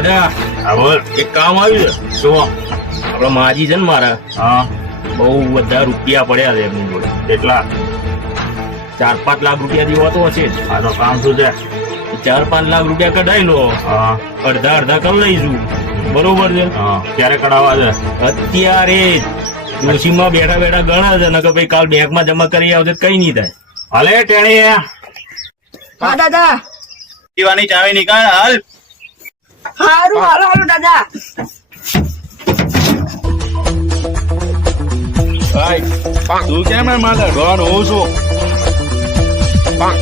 દાદા હા બોલ. એક કામ આવ્યું છે. શું? આપડા માજી છે ને મારા હા. બહુ બધા રૂપિયા પડ્યા છે એમની જોડે. કેટલા? 4-5 લાખ રૂપિયા જેવા તો હશે જ. આ તો કામ શું છે? 4-5 લાખ રૂપિયા કઢાઈ લો, હા. અડધા કરી લઈશું. બરોબર છે. હા. ક્યારે કઢાવવા છે? અત્યારે ડોશીમાં બેઠા બેઠા ગણા છે ને કે ભાઈ કાલ બેંકમાં જમા કરી આવશે તો કઈ નહીં થાય. હાલે ટેણી. હા દાદા. પીવાની ચાવી નીકાળ હાલ. હારું હાલો હાલો દાદા. તું કેમ એમ મારે ઘર હોઉં છું? Bang.